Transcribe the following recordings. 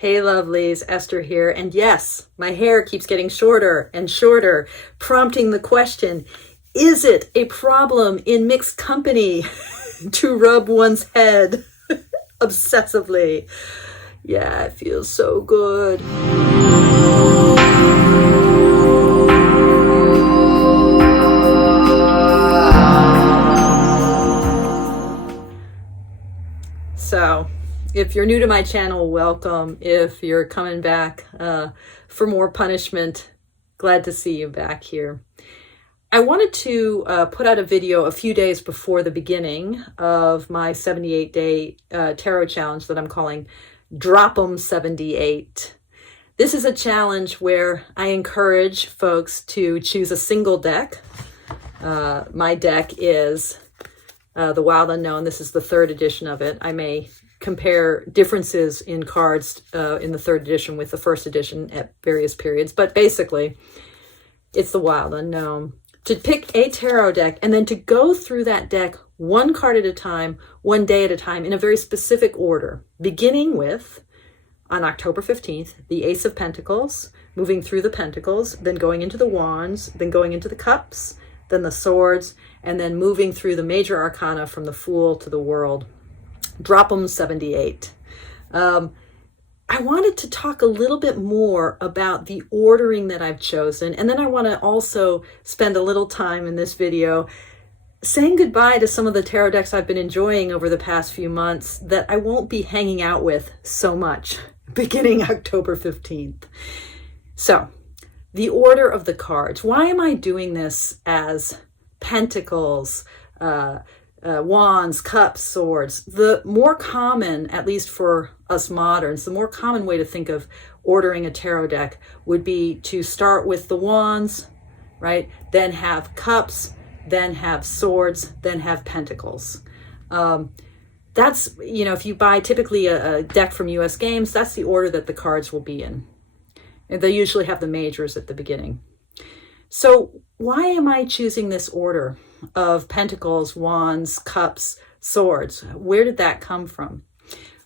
Hey lovelies, Esther here. And yes, my hair keeps getting shorter and shorter, prompting the question, is it a problem in mixed company to rub one's head obsessively? Yeah, it feels so good. So, if you're new to my channel, welcome. If you're coming back for more punishment, glad to see you back here. I wanted to put out a video a few days before the beginning of my 78-day tarot challenge that I'm calling Drop 'em 78. This is a challenge where I encourage folks to choose a single deck. My deck is The Wild Unknown. This is the third edition of it. I may compare differences in cards in the third edition with the first edition at various periods, but basically it's The Wild Unknown. To pick a tarot deck and then to go through that deck one card at a time, one day at a time, in a very specific order, beginning with, on October 15th, the Ace of Pentacles, moving through the Pentacles, then going into the Wands, then going into the Cups, then the Swords, and then moving through the Major Arcana from the Fool to the World. Drop 'em 78. I wanted to talk a little bit more about the ordering that I've chosen, and then I want to also spend a little time in this video saying goodbye to some of the tarot decks I've been enjoying over the past few months that I won't be hanging out with so much beginning October 15th. So, the order of the cards. Why am I doing this as Pentacles, Wands, Cups, Swords? The more common, at least for us moderns, the more common way to think of ordering a tarot deck would be to start with the Wands, right? Then have Cups, then have Swords, then have Pentacles. That's, if you buy typically a deck from US Games, that's the order that the cards will be in. And they usually have the majors at the beginning. So why am I choosing this order of Pentacles, Wands, Cups, Swords? Where did that come from?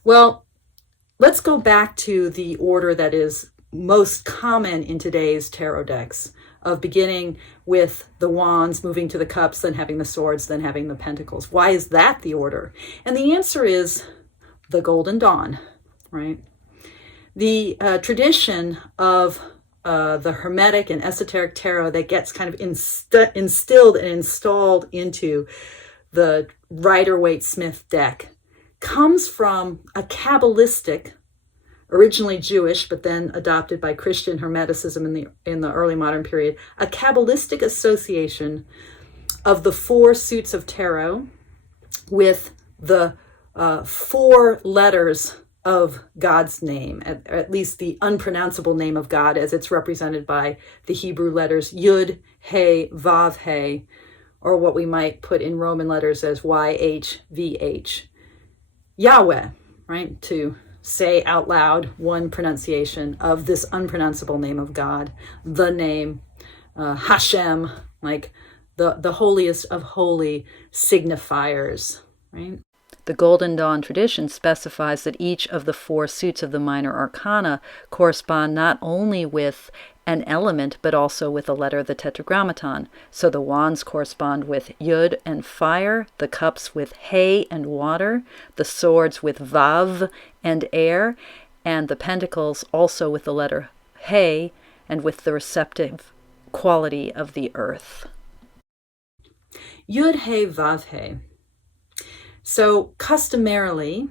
Well, let's go back to the order that is most common in today's tarot decks, of beginning with the Wands, moving to the Cups, then having the Swords, then having the Pentacles. Why is that the order? And the answer is the Golden Dawn, right? The tradition of the Hermetic and esoteric tarot that gets kind of instilled and installed into the Rider-Waite-Smith deck comes from a Kabbalistic, originally Jewish, but then adopted by Christian Hermeticism in the early modern period, a Kabbalistic association of the four suits of tarot with the four letters of God's name, at least the unpronounceable name of God as it's represented by the Hebrew letters Yud, He, Vav, He, or what we might put in Roman letters as YHVH. Yahweh, right? To say out loud one pronunciation of this unpronounceable name of God, the name, Hashem, like the holiest of holy signifiers, right? The Golden Dawn tradition specifies that each of the four suits of the Minor Arcana correspond not only with an element, but also with a letter of the Tetragrammaton. So the Wands correspond with Yud and fire, the Cups with He and water, the Swords with Vav and air, and the Pentacles also with the letter He and with the receptive quality of the earth. Yud, He, Vav, He. So customarily,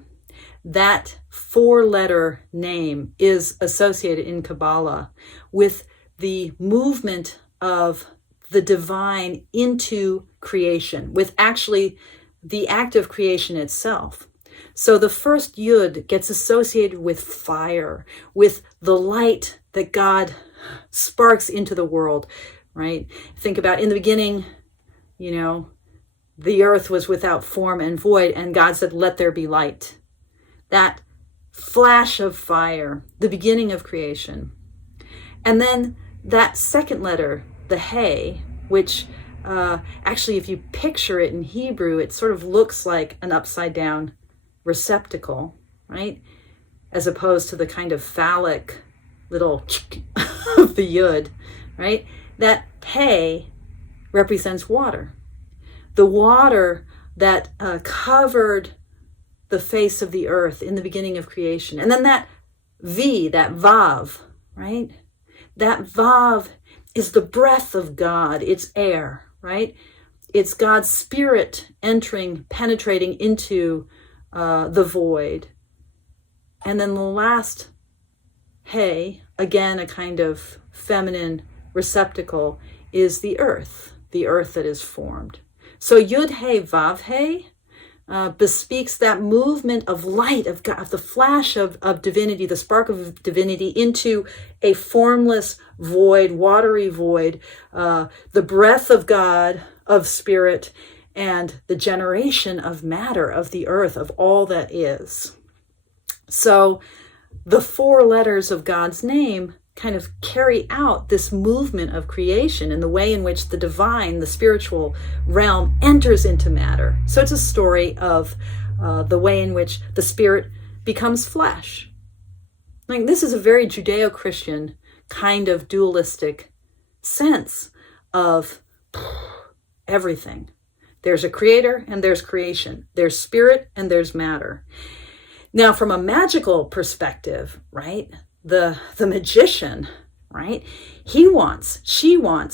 that four-letter name is associated in Kabbalah with the movement of the divine into creation, with actually the act of creation itself. So the first Yud gets associated with fire, with the light that God sparks into the world, right? Think about in the beginning, the earth was without form and void, and God said, let there be light. That flash of fire, the beginning of creation. And then that second letter, the He, which actually, if you picture it in Hebrew, it sort of looks like an upside down receptacle, right? as opposed to the kind of phallic little of the yud, right? That He represents water. The water that covered the face of the earth in the beginning of creation. And then that V, that Vav, right? That Vav is the breath of God. It's air, right? It's God's spirit entering, penetrating into the void. And then the last He, again, a kind of feminine receptacle, is the earth that is formed. So Yud He Vav He bespeaks that movement of light, of God, of the flash of divinity, the spark of divinity into a formless void, watery void, the breath of God, of spirit, and the generation of matter, of the earth, of all that is. So the 4 letters of God's name kind of carry out this movement of creation and the way in which the divine, the spiritual realm enters into matter. So it's a story of the way in which the spirit becomes flesh. Like, this is a very Judeo-Christian kind of dualistic sense of everything. There's a creator and there's creation. There's spirit and there's matter. Now, from a magical perspective, right, the magician, right, she wants,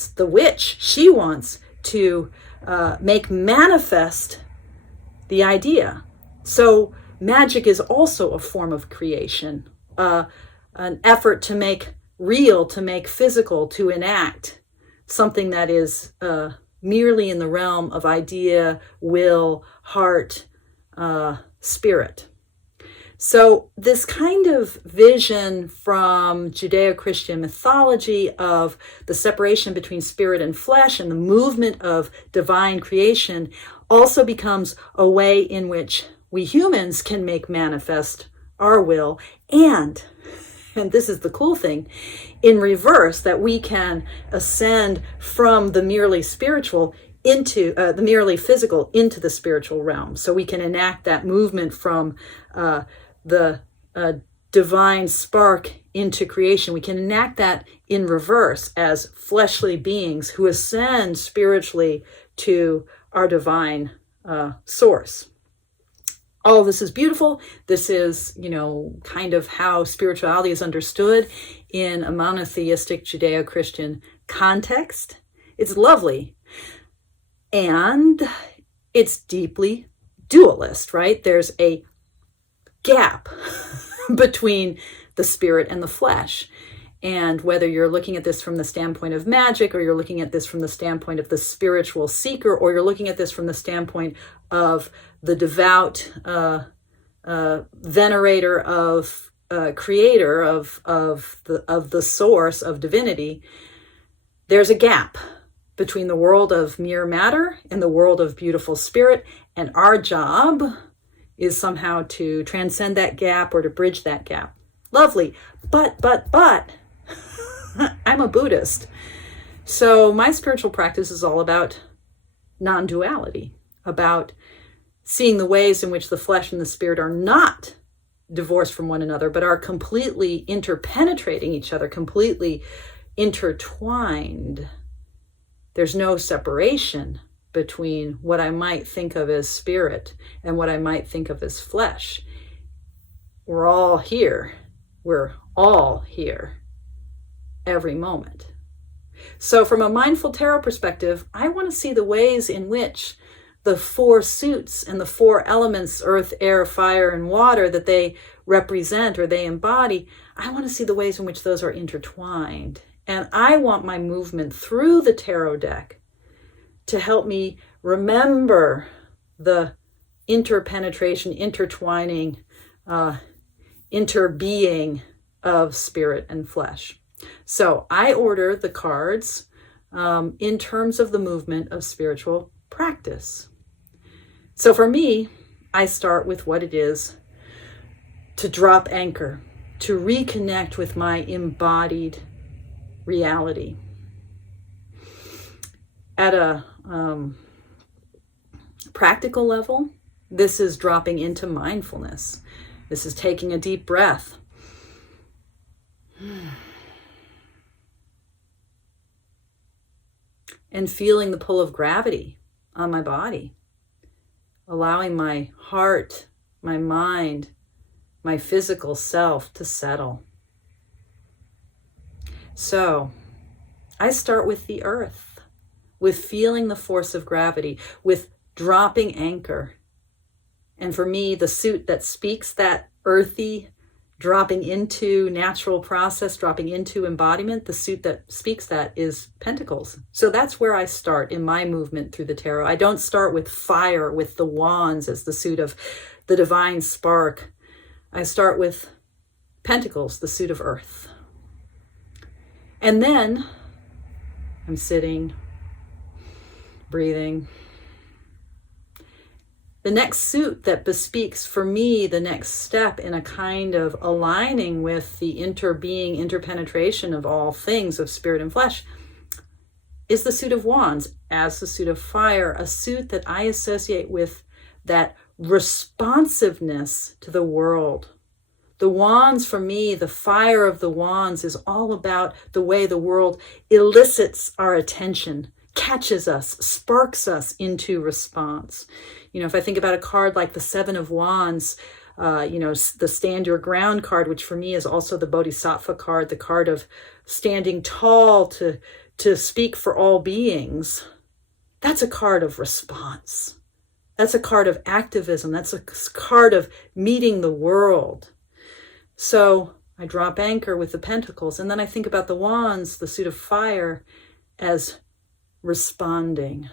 the witch, she wants to make manifest the idea. So magic is also a form of creation, an effort to make real, to make physical, to enact something that is merely in the realm of idea, will, heart, spirit. So this kind of vision from Judeo-Christian mythology of the separation between spirit and flesh and the movement of divine creation also becomes a way in which we humans can make manifest our will, and this is the cool thing, in reverse, that we can ascend from the merely spiritual into the merely physical into the spiritual realm. So we can enact that movement from the divine spark into creation. We can enact that in reverse as fleshly beings who ascend spiritually to our divine source. Oh, this is beautiful. This is, kind of how spirituality is understood in a monotheistic Judeo-Christian context. It's lovely. And it's deeply dualist, right? There's a gap between the spirit and the flesh. And whether you're looking at this from the standpoint of magic, or you're looking at this from the standpoint of the spiritual seeker, or you're looking at this from the standpoint of the devout venerator of creator of the source of divinity, there's a gap between the world of mere matter and the world of beautiful spirit. And our job is somehow to transcend that gap or to bridge that gap. Lovely. But, I'm a Buddhist. So my spiritual practice is all about non-duality, about seeing the ways in which the flesh and the spirit are not divorced from one another, but are completely interpenetrating each other, completely intertwined. There's no separation between what I might think of as spirit and what I might think of as flesh. We're all here. We're all here every moment. So from a mindful tarot perspective, I want to see the ways in which the 4 suits and the 4 elements, earth, air, fire, and water, that they represent or they embody, I want to see the ways in which those are intertwined. And I want my movement through the tarot deck to help me remember the interpenetration, intertwining, interbeing of spirit and flesh. So I order the cards in terms of the movement of spiritual practice. So for me, I start with what it is to drop anchor, to reconnect with my embodied reality. At a practical level, this is dropping into mindfulness, This is taking a deep breath. And feeling the pull of gravity on my body. Allowing my heart, my mind, my physical self to settle. So, I start with the earth, with feeling the force of gravity, with dropping anchor. And for me, the suit that speaks that earthy, dropping into natural process, dropping into embodiment, the suit that speaks that is Pentacles. So that's where I start in my movement through the tarot. I don't start with fire, with the wands as the suit of the divine spark. I start with Pentacles, the suit of earth. And then I'm sitting, breathing. The next suit that bespeaks for me the next step in a kind of aligning with the interbeing, interpenetration of all things of spirit and flesh is the suit of wands as the suit of fire, a suit that I associate with that responsiveness to the world. The wands for me, the fire of the wands is all about the way the world elicits our attention, catches us, sparks us into response. You know, if I think about a card like the Seven of Wands, the Stand Your Ground card, which for me is also the Bodhisattva card, the card of standing tall to speak for all beings, that's a card of response. That's a card of activism. That's a card of meeting the world. So I drop anchor with the Pentacles, and then I think about the wands, the suit of fire, as responding.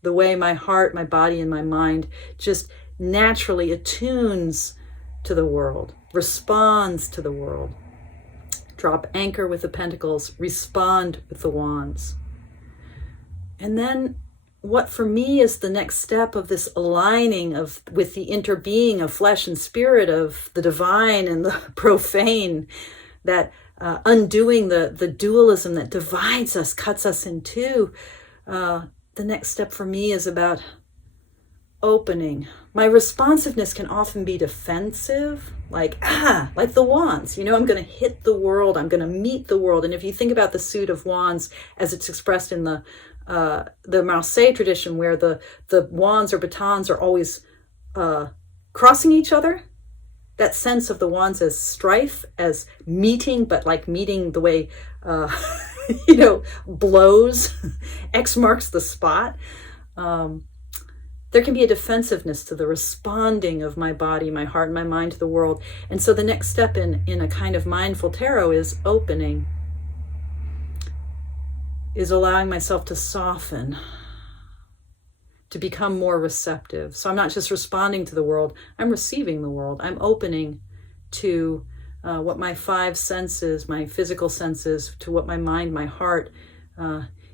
The way my heart, my body, and my mind just naturally attunes to the world, responds to the world. Drop anchor with the Pentacles, respond with the wands. And then what for me is the next step of this aligning with the interbeing of flesh and spirit, of the divine and the profane, that undoing the dualism that divides us, cuts us in two. The next step for me is about opening. My responsiveness can often be defensive, like the wands. You know, I'm going to hit the world. I'm going to meet the world. And if you think about the suit of wands as it's expressed in the Marseille tradition, where the wands or batons are always crossing each other, that sense of the wands as strife, as meeting, but like meeting the way, blows, X marks the spot. There can be a defensiveness to the responding of my body, my heart, and my mind to the world. And so the next step in a kind of mindful tarot is opening, is allowing myself to soften, to become more receptive. So I'm not just responding to the world, I'm receiving the world. I'm opening to what my five senses, my physical senses, to what my mind, my heart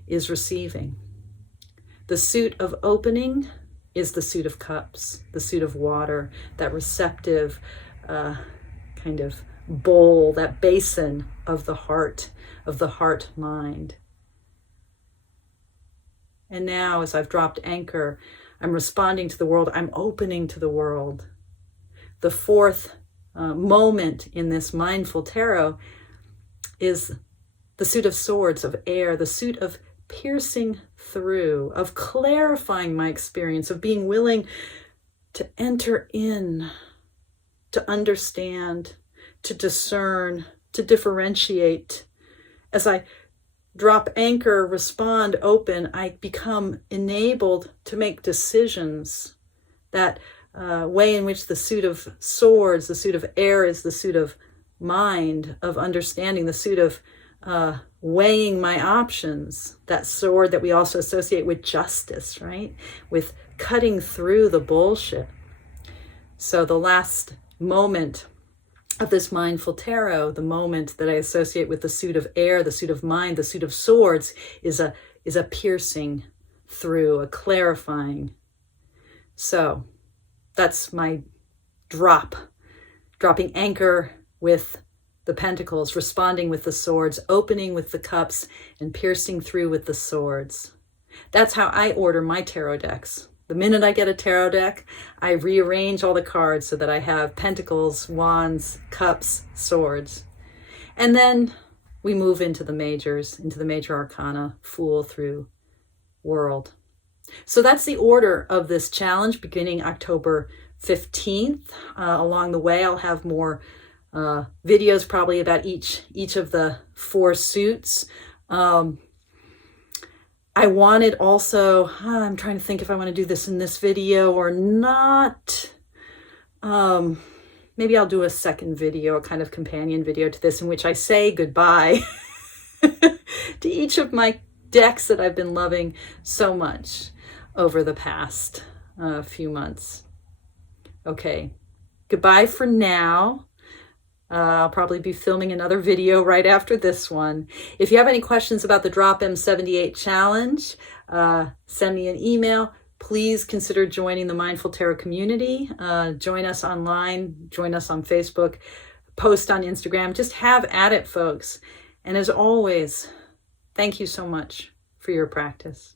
is receiving. The suit of opening is the suit of cups, the suit of water, that receptive kind of bowl, that basin of the heart mind. And now, as I've dropped anchor, I'm responding to the world. I'm opening to the world. The fourth moment in this mindful tarot is the suit of swords, of air, the suit of piercing through, of clarifying my experience, of being willing to enter in, to understand, to discern, to differentiate. As I drop anchor, respond, open, I become enabled to make decisions. That way in which the suit of swords, the suit of air, is the suit of mind, of understanding, the suit of weighing my options, that sword that we also associate with justice, right? With cutting through the bullshit. So the last moment of this mindful tarot, the moment that I associate with the suit of air, the suit of mind, the suit of swords, is a piercing through, a clarifying. So that's my dropping anchor with the Pentacles, responding with the swords, opening with the cups, and piercing through with the swords. That's how I order my tarot decks. The minute I get a tarot deck, I rearrange all the cards so that I have Pentacles, Wands, Cups, Swords. And then we move into the majors, into the Major Arcana, Fool through World. So that's the order of this challenge beginning October 15th. Along the way, I'll have more videos probably about each of the 4 suits. I wanted also, I'm trying to think if I want to do this in this video or not. Maybe I'll do a second video, a kind of companion video to this in which I say goodbye to each of my decks that I've been loving so much over the past few months. Okay, goodbye for now. I'll probably be filming another video right after this one. If you have any questions about the Drop M78 challenge, send me an email. Please consider joining the Mindful Tarot community. Join us online, join us on Facebook, post on Instagram. Just have at it, folks. And as always, thank you so much for your practice.